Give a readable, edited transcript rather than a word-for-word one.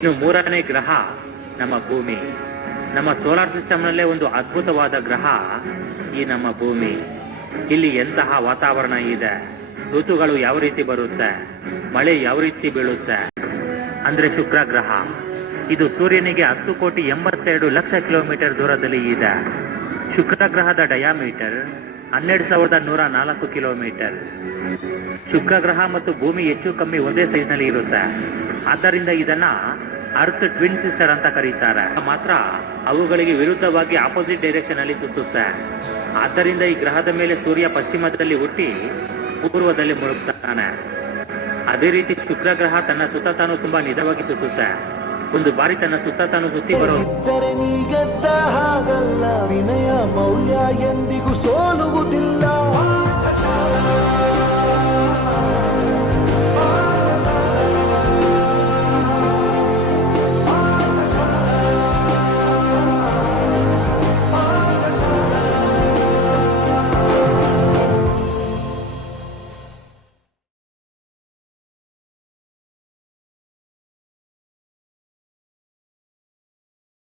ಇನ್ನು ಮೂರನೇ ಗ್ರಹ ನಮ್ಮ ಭೂಮಿ. ನಮ್ಮ ಸೋಲಾರ್ ಸಿಸ್ಟಮ್ನಲ್ಲೇ ಒಂದು ಅದ್ಭುತವಾದ ಗ್ರಹ ಈ ನಮ್ಮ ಭೂಮಿ. ಇಲ್ಲಿ ಎಂತಹ ವಾತಾವರಣ ಇದೆ, ಋತುಗಳು ಯಾವ ರೀತಿ ಬರುತ್ತೆ, ಮಳೆ ಯಾವ ರೀತಿ ಬೀಳುತ್ತೆ ಅಂದ್ರೆ ಶುಕ್ರ ಗ್ರಹ. ಇದು ಸೂರ್ಯನಿಗೆ 10,82,00,000 ಕಿಲೋಮೀಟರ್ ದೂರದಲ್ಲಿ ಇದೆ. ಶುಕ್ರ ಗ್ರಹದ ಡಯಾಮೀಟರ್ 12,104 ಕಿಲೋಮೀಟರ್. ಶುಕ್ರ ಗ್ರಹ ಮತ್ತು ಭೂಮಿ ಹೆಚ್ಚು ಕಮ್ಮಿ ಒಂದೇ ಸೈಜ್ ನಲ್ಲಿ ಇರುತ್ತೆ. ಆದ್ದರಿಂದ ಇದನ್ನ ಅರ್ತ್ ಟ್ವಿನ್ ಸಿಸ್ಟರ್ ಅಂತ ಕರೀತಾರೆ. ಮಾತ್ರ ಅವುಗಳಿಗೆ ವಿರುದ್ಧವಾಗಿ ಆಪೋಸಿಟ್ ಡೈರೆಕ್ಷನ್ ಅಲ್ಲಿ ಸುತ್ತುತ್ತೆ. ಆದ್ದರಿಂದ ಈ ಗ್ರಹದ ಮೇಲೆ ಸೂರ್ಯ ಪಶ್ಚಿಮದಲ್ಲಿ ಹುಟ್ಟಿ ಪೂರ್ವದಲ್ಲಿ ಮುಳುಗ್ತಾನೆ. ಅದೇ ರೀತಿ ಶುಕ್ರ ಗ್ರಹ ತನ್ನ ಸುತ್ತ ತಾನು ತುಂಬಾ ನಿಧಾನವಾಗಿ ಸುತ್ತುತ್ತೆ. ಒಂದು ಬಾರಿ ತನ್ನ ಸುತ್ತ ತಾನು ಸುತ್ತಿ ಬರೋ ವಿನಯ ಮೌಲ್ಯ ಎಂದಿಗೂ ಸೋಲುವುದಿಲ್ಲ.